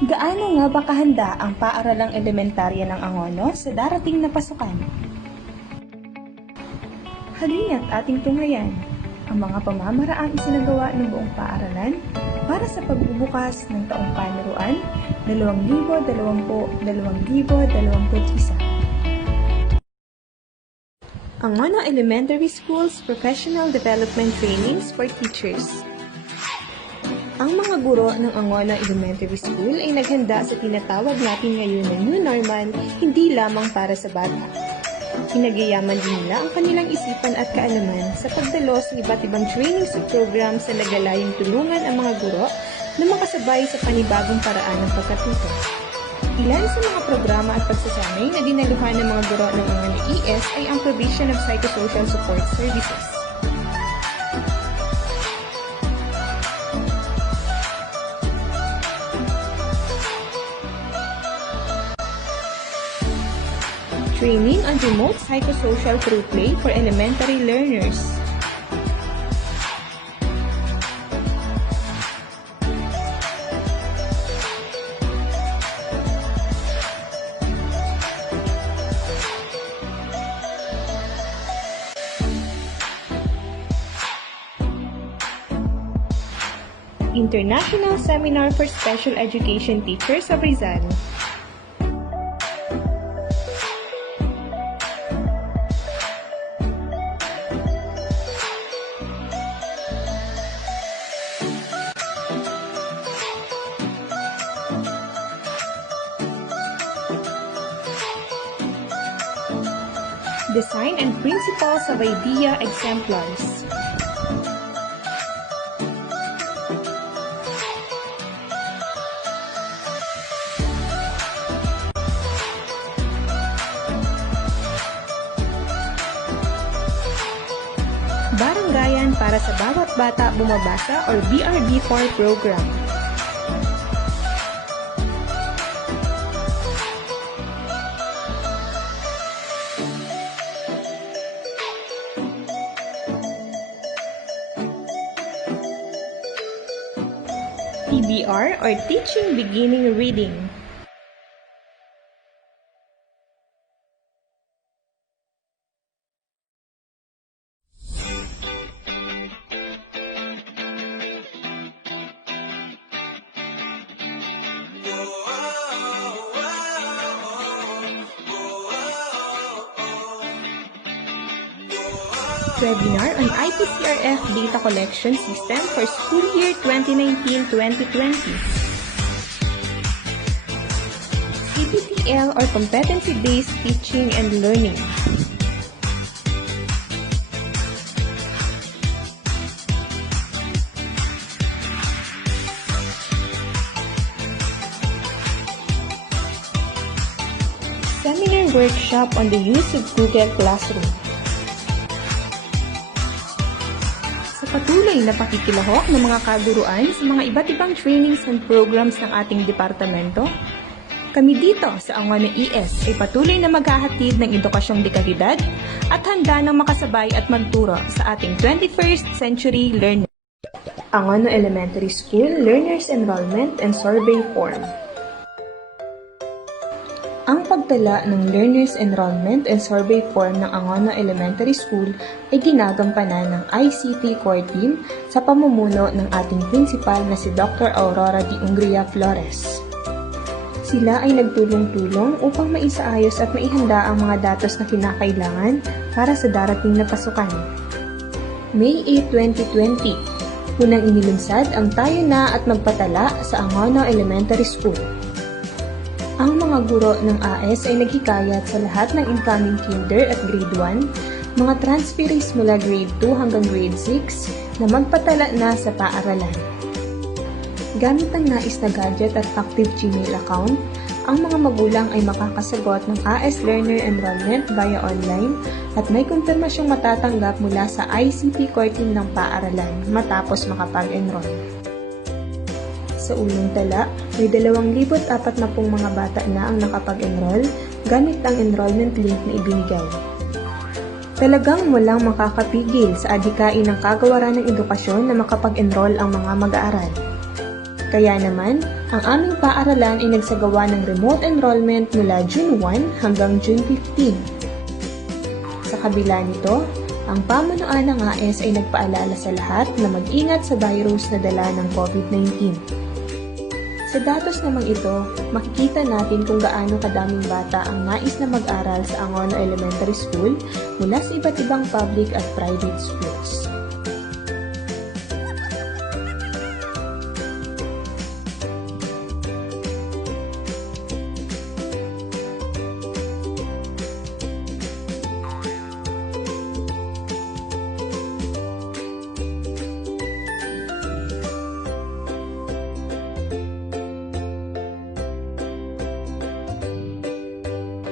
Gaano nga ba kahanda ang paaralang elementarya ng Angono sa darating na pasukan? Halina't ating tunghayan ang mga pamamaraang isinagawa ng buong paaralan para sa pagbubukas ng taong panuruan 2020-2021. Angono Elementary School's Professional Development Trainings for Teachers. Ang mga guro ng Angono Elementary School ay naghanda sa tinatawag natin ngayon na New Normal hindi lamang para sa bata. Pinagyayaman din nila ang kanilang isipan at kaalaman sa pagdalo sa iba't ibang trainings at programs na naglalayong tulungan ang mga guro na makasabay sa panibagong paraan ng pagkatuto. Ilan sa mga programa at pagsasanay na dinaluhan ng mga guro ng Angono ES ay ang provision of psychosocial support services. Training on remote psychosocial through play for elementary learners. International Seminar for Special Education Teachers of Rizal. Design and Principles of Idea Exemplars. Baranggayan para sa bawat bata bumabasa or BRB4 program. TBR or Teaching Beginning Reading. Webinar on IPCRF Data Collection System for School Year 2019-2020. CBTL or Competency-Based Teaching and Learning. Seminar workshop on the use of Google Classroom. Patuloy na pakikilahok ng mga kaguruan sa mga iba't ibang trainings and programs ng ating departamento, kami dito sa Angono ES ay patuloy na maghahatid ng edukasyong de kalidad at handa ng makasabay at magturo sa ating 21st century learners. Angono Elementary School Learners Enrollment and Survey Form. Ang pagtala ng Learners Enrollment and Survey Form ng Angono Elementary School ay ginagampanan ng ICT Core Team sa pamumuno ng ating principal na si Dr. Aurora D. Ungria Flores. Sila ay nagtulong-tulong upang maisaayos at maihanda ang mga datos na kinakailangan para sa darating na pasukan. May 8, 2020, unang inilunsad ang Tayo Na at Magpatala sa Angono Elementary School. Ang mga guro ng AS ay naghikayat sa lahat ng incoming kinder at grade 1, mga transferees mula grade 2 hanggang grade 6 na magpatala na sa paaralan. Gamit ang nais na gadget at active Gmail account, ang mga magulang ay makakasagot ng AS Learner Enrollment via online at may kumpirmasyong matatanggap mula sa ICT Core Team ng paaralan matapos makapag-enroll. Sa unang tala, may 2,040 mga bata na ang nakapag-enroll gamit ang enrollment link na ibinigay. Talagang walang makakapigil sa adhikain ng kagawaran ng edukasyon na makapag-enroll ang mga mag-aaral. Kaya naman, ang aming paaralan ay nagsagawa ng remote enrollment mula June 1 hanggang June 15. Sa kabila nito, ang pamunuan ng AES ay nagpaalala sa lahat na mag-ingat sa virus na dala ng COVID-19. Sa datos namang ito, makikita natin kung gaano kadaming bata ang nais na mag-aral sa Angono Elementary School mula sa iba't ibang public at private schools.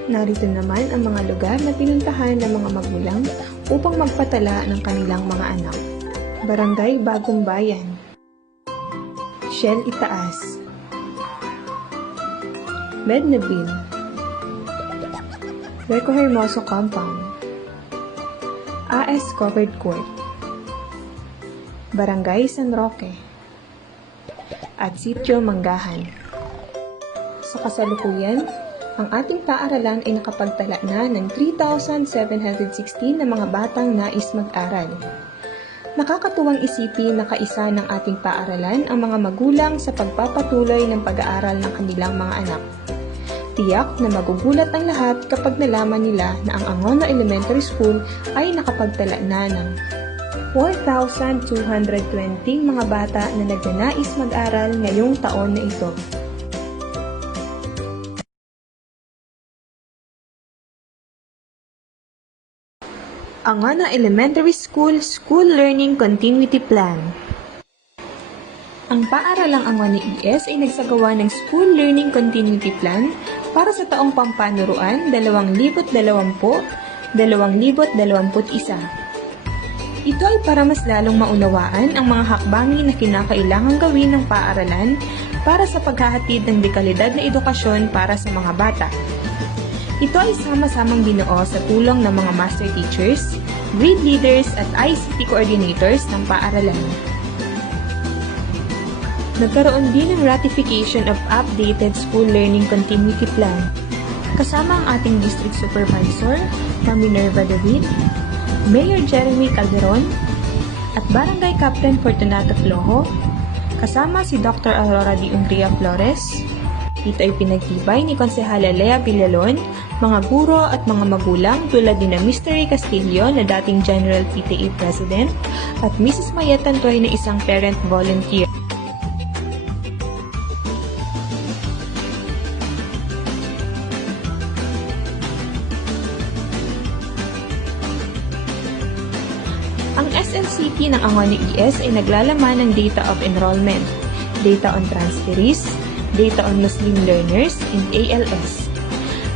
Narito naman ang mga lugar na pinuntahan ng mga magulang upang magpatala ng kanilang mga anak. Barangay Bagong Bayan, Shell Itaas, Mednabil, Reco Hermoso Compound, AS Covered Court, Barangay San Roque, at Sitio Manggahan. Sa kasalukuyan, ang ating paaralan ay nakapagtala na ng 3,716 na mga batang nais mag-aral. Nakakatuwang isipin na kaisa ng ating paaralan ang mga magulang sa pagpapatuloy ng pag-aaral ng kanilang mga anak. Tiyak na magugulat ang lahat kapag nalaman nila na ang Angono Elementary School ay nakapagtala na ng 4,220 mga bata na nagnanais mag-aral ngayong taon na ito. Angono Elementary School School Learning Continuity Plan. Ang paaralang Angono ES ay nagsagawa ng School Learning Continuity Plan para sa taong pampanuruan 2020-2021. Ito ay para mas lalong maunawaan ang mga hakbangin na kinakailangang gawin ng paaralan para sa paghahatid ng dekalidad na edukasyon para sa mga bata. Ito ay sama-samang binuo sa tulong ng mga master teachers, grade leaders at ICT coordinators ng paaralan. Nagkaroon din ng ratification of updated school learning continuity plan. Kasama ang ating district supervisor, Ma'am Minerva David, Mayor Jeremy Calderon, at Barangay Captain Fortunato Flojo, kasama si Dr. Aurora D. Ungria Flores. Ito ay pinagtibay ni Konsehala Lea Villalon, mga guro at mga magulang tulad ni na Mr. Ray Castillo na dating General PTA President at Mrs. Mayet Tantoy na isang parent volunteer. Ang SLCP ng Angono ES ay naglalaman ng data of enrollment, data on transferees, data on Muslim learners, and ALS.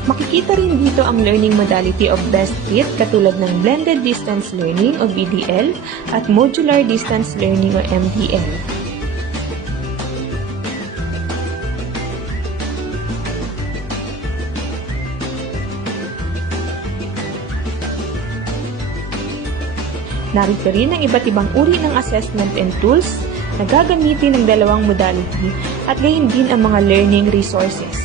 Makikita rin dito ang learning modality of best fit katulad ng Blended Distance Learning o BDL at Modular Distance Learning o MDL. Narito rin ang iba't ibang uri ng assessment and tools na gagamitin ng dalawang modality at gayon din ang mga learning resources.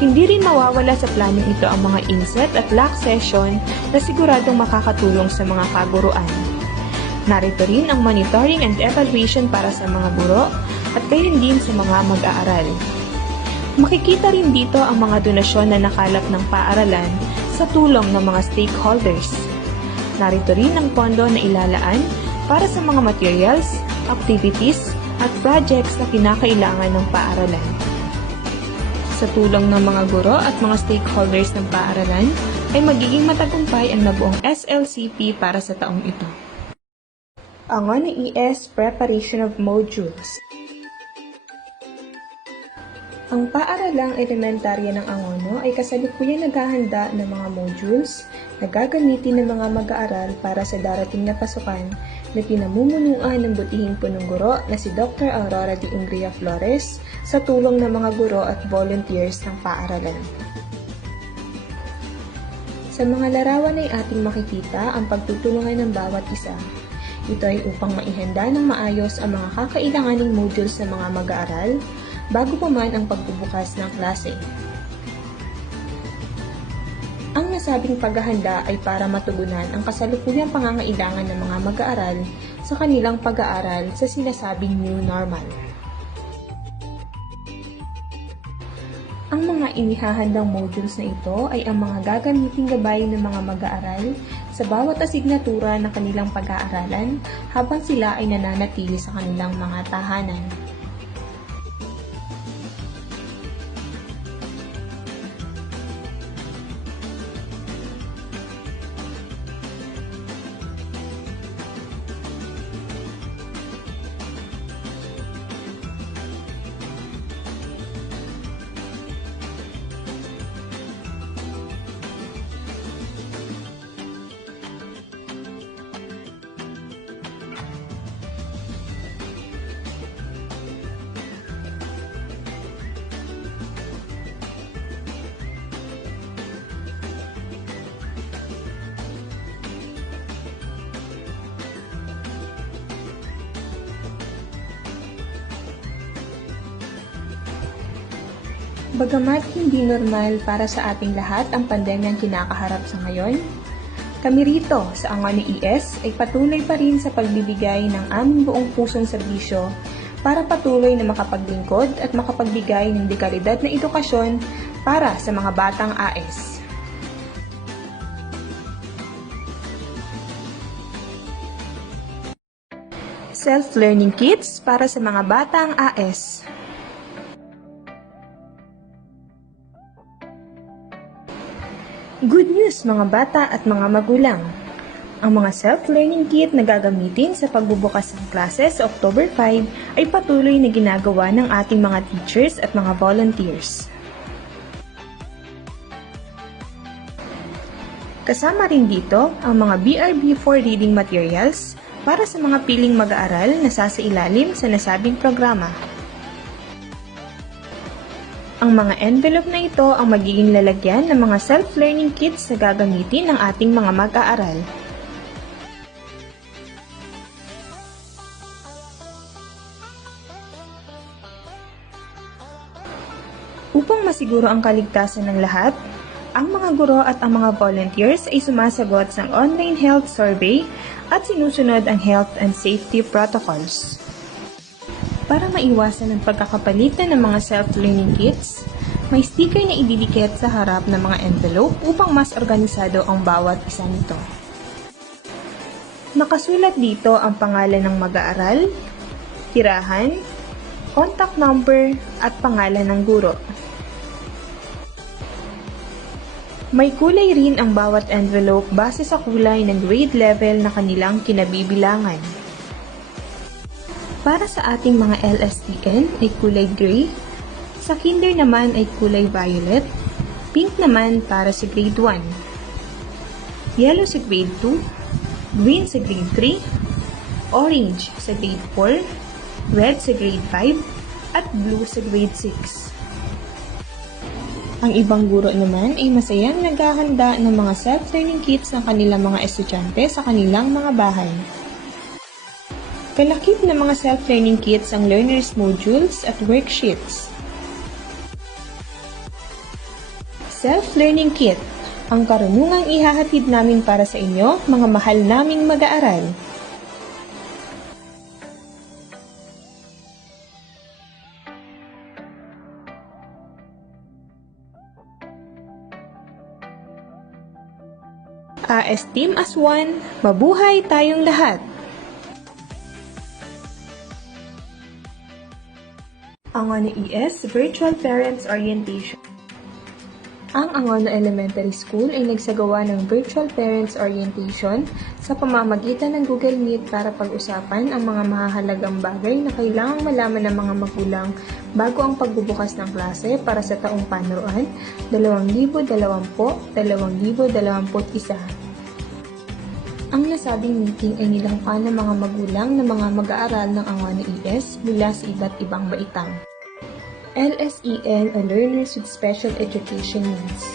Hindi rin mawawala sa planong ito ang mga inset at LAC session na siguradong makakatulong sa mga kaguruan. Narito rin ang monitoring and evaluation para sa mga guro at gayon din sa mga mag-aaral. Makikita rin dito ang mga donasyon na nakalap ng paaralan sa tulong ng mga stakeholders. Narito rin ang pondo na ilalaan para sa mga materials, activities, at projects na kinakailangan ng paaralan. Sa tulong ng mga guro at mga stakeholders ng paaralan, ay magiging matagumpay ang nabuong SLCP para sa taong ito. Angono ES Preparation of Modules. Ang paaralang elementarya ng Angono ay kasalukuyang naghahanda ng mga modules na gagamitin ng mga mag-aaral para sa darating na pasukan na pinamumunuan ng butihing punong guro na si Dr. Aurora D. Ungria Flores sa tulong ng mga guro at volunteers ng paaralan. Sa Sa mga larawan ay ating makikita ang pagtutulungan ng bawat isa. Ito ay upang maihanda ng maayos ang mga kakailanganing modules ng mga mag-aaral bago pa man ang pagbubukas ng klase. Ang nasabing paghahanda ay para matugunan ang kasalukuyang pangangailangan ng mga mag-aaral sa kanilang pag-aaral sa sinasabing new normal. Ang mga inihahandang modules na ito ay ang mga gagamiting gabay ng mga mag-aaral sa bawat asignatura na kanilang pag-aaralan habang sila ay nananatili sa kanilang mga tahanan. Bagamat hindi normal para sa ating lahat ang pandemyang kinakaharap sa ngayon, kami rito sa Angono ES ay patuloy pa rin sa pagbibigay ng aming buong pusong serbisyo para patuloy na makapaglingkod at makapagbigay ng dekalidad na edukasyon para sa mga batang AES. Self-learning kits para sa mga batang AES. Good news mga bata at mga magulang! Ang mga self-learning kit na gagamitin sa pagbubukas ng klase sa October 5 ay patuloy na ginagawa ng ating mga teachers at mga volunteers. Kasama rin dito ang mga BRB4 reading materials para sa mga piling mag-aaral na sasailalim sa nasabing programa. Ang mga envelope na ito ang magiging lalagyan ng mga self-learning kits na gagamitin ng ating mga mag-aaral. Upang masiguro ang kaligtasan ng lahat, ang mga guro at ang mga volunteers ay sumasagot sa online health survey at sinusunod ang health and safety protocols. Para maiwasan ang pagkakapalitan ng mga self-learning kits, may sticker na ididikit sa harap ng mga envelope upang mas organisado ang bawat isa nito. Nakasulat dito ang pangalan ng mag-aaral, tirahan, contact number at pangalan ng guro. May kulay rin ang bawat envelope base sa kulay ng grade level na kanilang kinabibilangan. Para sa ating mga LSTN ay kulay gray, sa kinder naman ay kulay violet, pink naman para sa grade 1, yellow sa grade 2, green sa grade 3, orange sa grade 4, red sa grade 5, at blue sa grade 6. Ang ibang guro naman ay masayang naghahanda ng mga self-learning kits ng kanilang mga estudyante sa kanilang mga bahay. Kalakip ng mga self-learning kits ang learners modules at worksheets. Self-learning kit, ang karunungang ihahatid namin para sa inyo, mga mahal naming mag-aaral. AES Team as One, mabuhay tayong lahat! Angono ES Virtual Parents Orientation. Ang Angono Elementary School ay nagsagawa ng Virtual Parents Orientation sa pamamagitan ng Google Meet para pag-usapan ang mga mahahalagang bagay na kailangang malaman ng mga magulang bago ang pagbubukas ng klase para sa taong panuruan 2020-2021. Ang nasabing meeting ay nilangkan ng mga magulang ng mga mag-aaral ng Angono ES mula sa iba't ibang baitang. LSEN o Learners with Special Education Needs.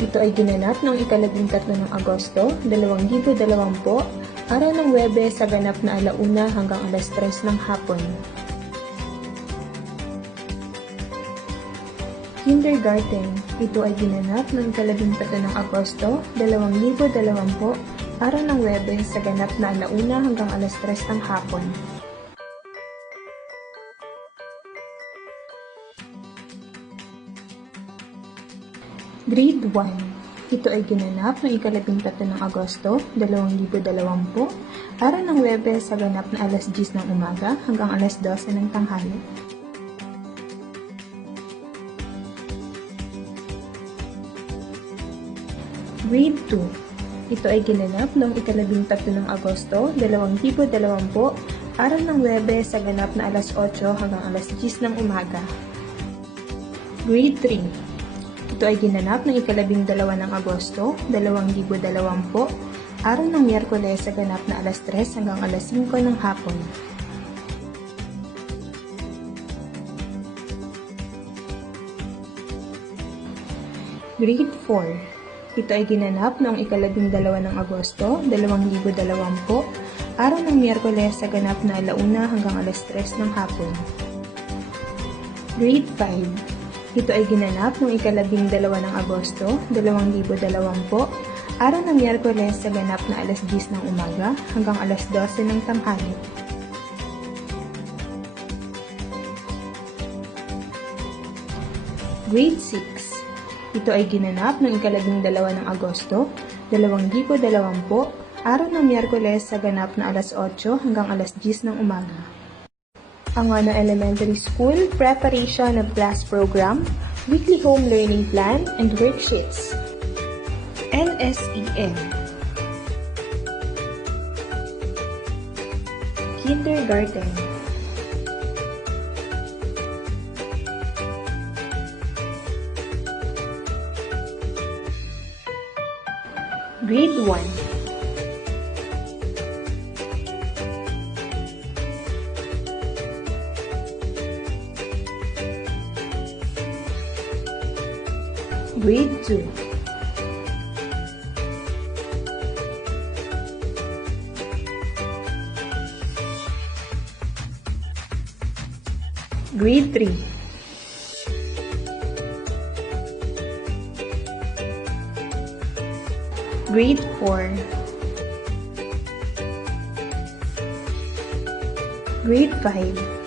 Ito ay ginanap noong ika-13 ng Agosto, 2020, araw ng Huwebes sa ganap na 1:00 hanggang 3:00 ng hapon. Kindergarten. Ito ay ginanap noong ika-13 ng Agosto, 2020, araw ng Huwebes sa ganap na 1:00 hanggang 3:00 ng hapon. Grade 1. Ito ay ginanap noong ika-13 ng Agosto, 2020, araw ng Huwebes sa ganap na 10:00 ng umaga hanggang 12:00 ng tanghali. Grade 2. Ito ay ginanap noong ika-13 ng Agosto, 2020, araw ng Huwebes sa ganap na 8:00 hanggang 10:00 ng umaga. Grade 3. Ito ay ginanap noong ika-12 ng Agosto, 2020, araw ng Miyerkules sa ganap na 3:00 hanggang 5:00 ng hapon. Grade 4. Ito ay ginanap noong ika-12 ng Agosto, 2020, araw ng Miyerkules sa ganap na 1:00 hanggang 3:00 ng hapon. Grade 5. Ito ay ginanap noong ika-12 ng Agosto, 2020, araw ng Miyerkules sa ganap na 10:00 ng umaga hanggang 12:00 ng tanghali. Grade 6. Ito ay ginanap noong ika-12 ng Agosto, 2020, araw ng Miyerkules sa ganap na 8:00 hanggang 10:00 ng umaga. Angono Elementary School Preparation of Class Program, Weekly Home Learning Plan, and Worksheets. NSEM. Kindergarten. Grade 1. Grade 2. Grade 3. Grade 4. Grade 5.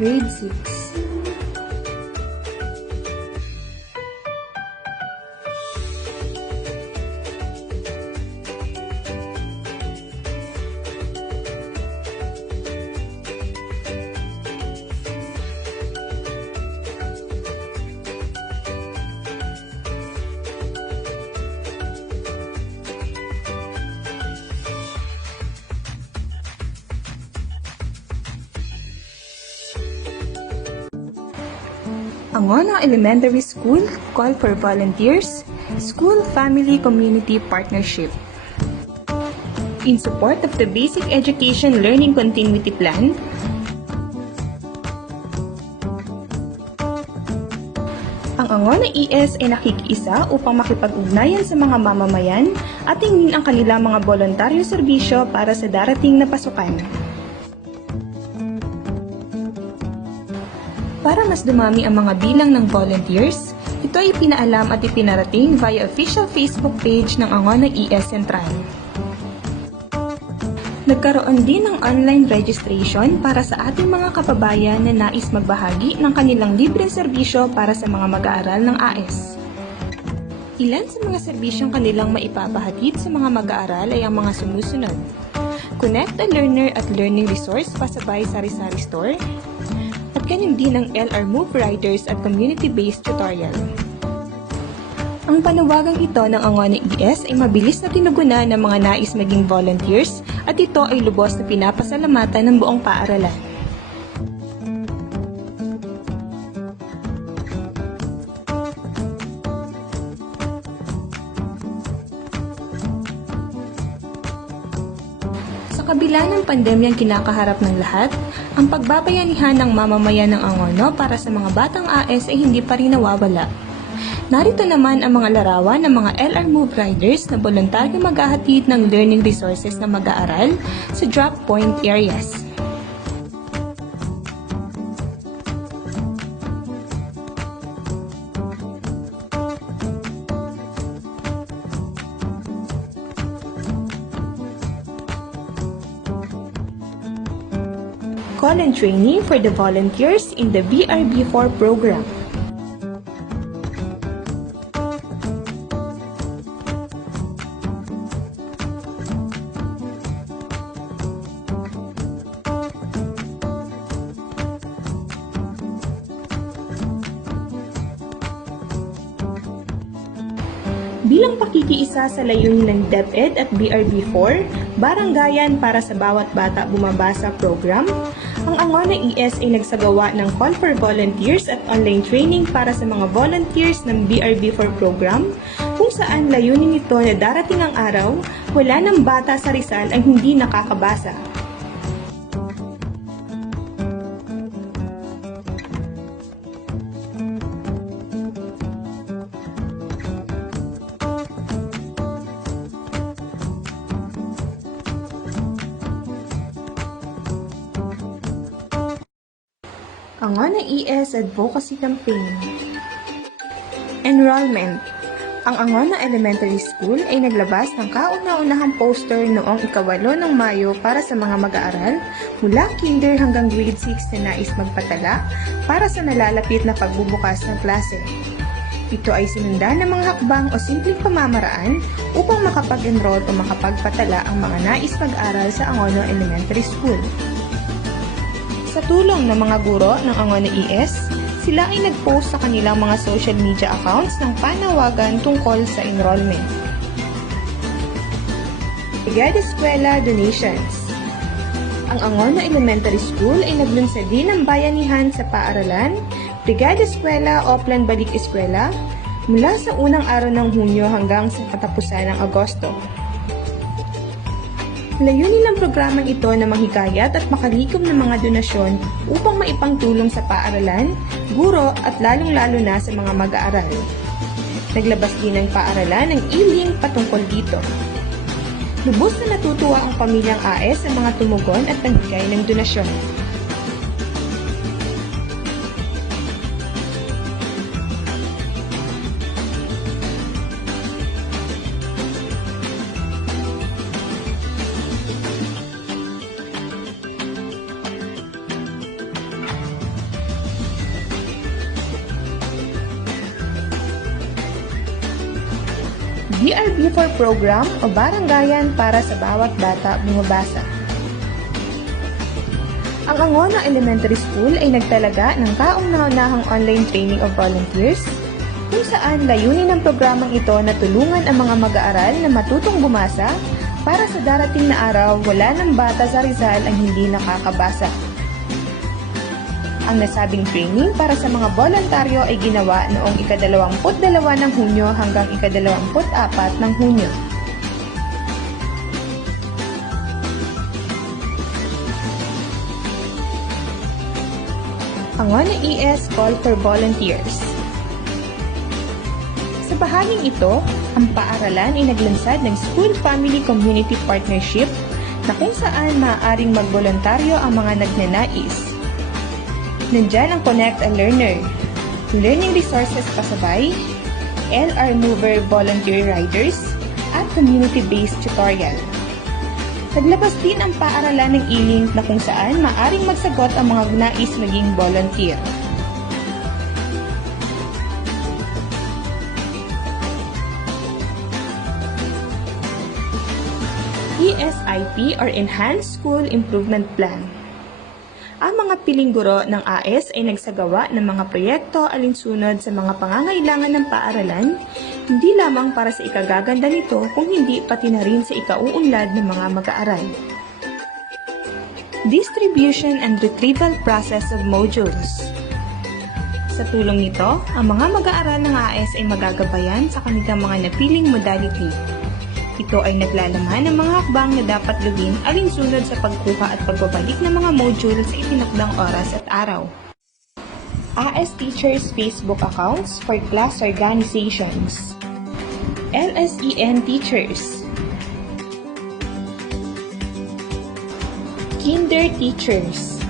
Grade 6. Angono Elementary School Call for Volunteers, School Family Community Partnership. In support of the Basic Education Learning Continuity Plan, ang Angono ES ay nakikiisa upang makipag-ugnayan sa mga mamamayan at tingin ang kanilang mga voluntaryo serbisyo para sa darating na pasukan. Para mas dumami ang mga bilang ng volunteers, ito ay pinaalam at ipinarating via official Facebook page ng Angono ES Central. Nagkaroon din ng online registration para sa ating mga kababayan na nais magbahagi ng kanilang libreng serbisyo para sa mga mag-aaral ng AES. Ilan sa mga serbisyong kanilang maipapahatid sa mga mag-aaral ay ang mga sumusunod: Connect a Learner at Learning Resource pasabay sari-sari store, at Ganyan din ang LR Move Riders at community-based tutorial. Ang panawagang ito ng Angono ES ay mabilis na tinugunan ng mga nais maging volunteers at ito ay lubos na pinapasalamatan ng buong paaralan. Sa kabila ng pandemyang kinakaharap ng lahat, ang pagbabayanihan ng mamamayan ng Angono para sa mga batang AS ay hindi pa rin nawawala. Narito naman ang mga larawan ng mga LR Move Riders na voluntaryo maghahatid ng learning resources na mag-aaral sa drop point areas. Call and training for the volunteers in the BRB4 program. Bilang pakikiisa sa layunin ng DepEd at BRB4, Barangayan para sa Bawat Bata Bumabasa program, ang Angono ES ay nagsagawa ng call for volunteers at online training para sa mga volunteers ng BRB4 program, kung saan layunin nito na darating ang araw, wala ng bata sa Rizal ang hindi nakakabasa. Angono ES Advocacy Campaign. Enrollment. Ang Angono Elementary School ay naglabas ng kauna-unahang poster noong 8 ng Mayo para sa mga mag-aaral mula kinder hanggang grade 6 na nais magpatala para sa nalalapit na pagbubukas ng klase. Ito ay sinundan ng mga hakbang o simpleng pamamaraan upang makapag-enroll o makapagpatala ang mga nais mag-aral sa Angono Elementary School. Sa tulong ng mga guro ng Angono ES, sila ay nag-post sa kanilang mga social media accounts ng panawagan tungkol sa enrollment. Brigada Eskwela Donations. Ang Angono Elementary School ay naglunsad din ng bayanihan sa paaralan, Brigada Eskwela o Plan Balik Eskwela mula sa unang araw ng Hunyo hanggang sa katapusan ng Agosto. Layunin ng programang ito na manghikayat at makalikom ng mga donasyon upang maipangtulong sa paaralan, guro at lalong-lalo na sa mga mag-aaral. Naglabas din ng paaralan ng e-link patungkol dito. Lubos na natutuwa ang pamilyang AS sa mga tumugon at nagbigay ng donasyon. BRB4 program o Barangayan para sa Bawat Bata Bumabasa. Ang Angono Elementary School ay nagtalaga ng kauna-unahang online training of volunteers kung saan layunin ng programang ito na tulungan ang mga mag-aaral na matutong bumasa para sa darating na araw wala ng bata sa Rizal ang hindi nakakabasa. Ang nasabing training para sa mga voluntaryo ay ginawa noong 22 ng Hunyo hanggang 24 ng Hunyo. Angono ES Call for Volunteers. Sa bahaging ito, ang paaralan ay naglansad ng School Family Community Partnership na kung saan maaaring magboluntaryo ang mga nagnanais. Nandyan ang Connect a Learner, Learning Resources Pasabay, LR Mover Volunteer Riders, at Community-Based Tutorial. Naglabas din ang paaralan ng e-link na kung saan maaring magsagot ang mga nais maging volunteer. ESIP or Enhanced School Improvement Plan. Ang mga piling guro ng AES ay nagsagawa ng mga proyekto alinsunod sa mga pangangailangan ng paaralan, hindi lamang para sa ikagaganda nito kung hindi pati na rin sa ikauunlad ng mga mag-aaral. Distribution and retrieval process of modules. Sa tulong nito, ang mga mag-aaral ng AES ay magagabayan sa kanilang mga napiling modality. Ito ay naglalaman ng mga hakbang na dapat gawin alinsunod sa pagkuha at pagbabalik ng mga module sa itinakdang oras at araw. AES Teachers Facebook accounts for class organizations. LSEN Teachers. Kinder Teachers.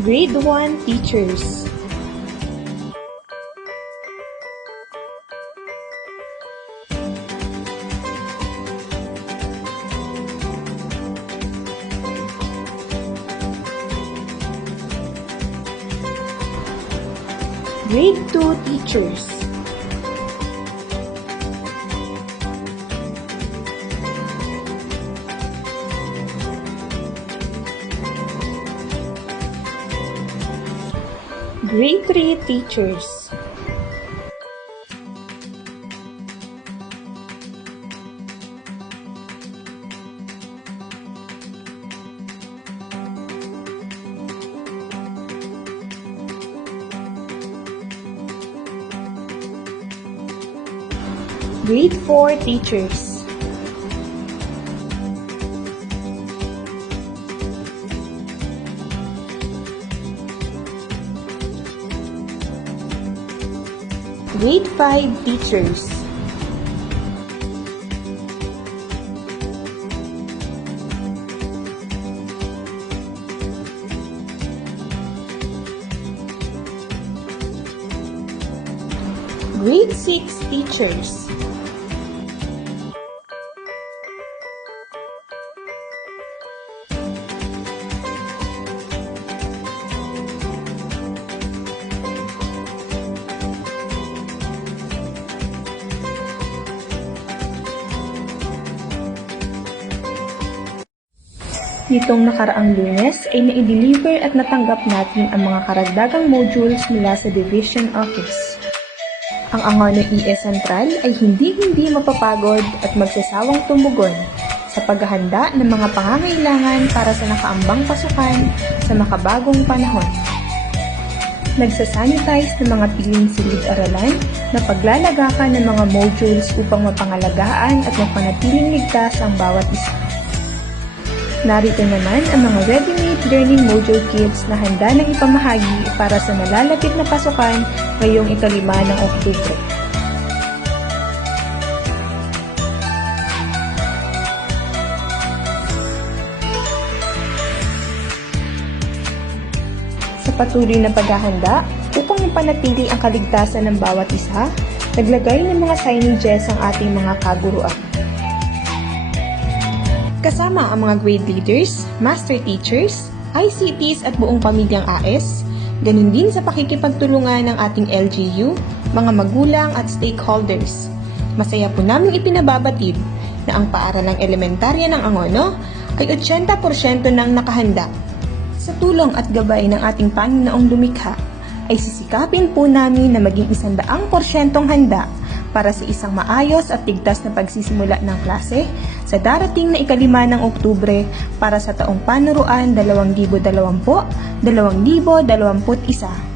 Grade 1 Teachers. Grade 2 Teachers. Grade 3 Teachers. Grade 4 Teachers. Grade 5 Teachers. Grade 6 Teachers. Nitong nakaraang Lunes ay na-deliver at natanggap natin ang mga karagdagang modules mula sa Division Office. Ang Angono ES Central ay hindi mapapagod at magsasawang tumugon sa paghahanda ng mga pangangailangan para sa nakaambang pasukan sa makabagong panahon. Nagsasanitize ng mga piling silid-aralan na paglalagakan ng mga modules upang mapangalagaan at mapanatiling ligtas ang bawat isa. Narito naman ang mga ready-made learning module kits na handa ng ipamahagi para sa nalalapit na pasukan ngayong 5 ng Oktubre. Sa patuloy na paghahanda, upang mapanatili ang kaligtasan ng bawat isa, naglagay ng mga signages ang ating mga kaguruan. Kasama ang mga grade leaders, master teachers, ICTs at buong pamilyang AES, ganun din sa pakikipagtulungan ng ating LGU, mga magulang at stakeholders. Masaya po namin ipinababatid na ang paaralang elementarya ng Angono ay 80% nang nakahanda. Sa tulong at gabay ng ating Panginoong Lumikha, ay sisikapin po namin na maging 100% handa para sa isang maayos at ligtas na pagsisimula ng klase sa darating na 5 ng Oktubre para sa taong panuruan 2020-2021.